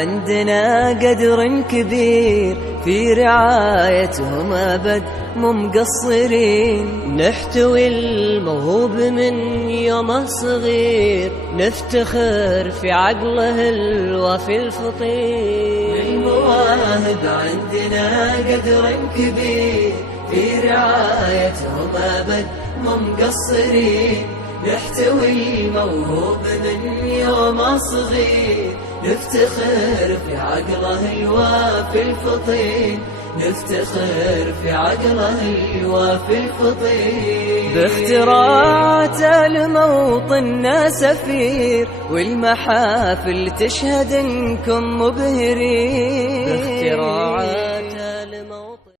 عندنا قدر كبير في رعايتهم أبد مو مقصرين. نحتوي الموهوب من يومه صغير، نفتخر في عقله الوافي الفطير. المواهب عندنا قدر كبير في رعايتهم أبد مو مقصرين. نحتوي الموهوب من يومه صغير، نفتخر في عقله الوافي الفطين. نفتخر في عقله الوافي الفطين. باختراعاته لموطننا سفير، والمحافل تشهد انكم مبهرين.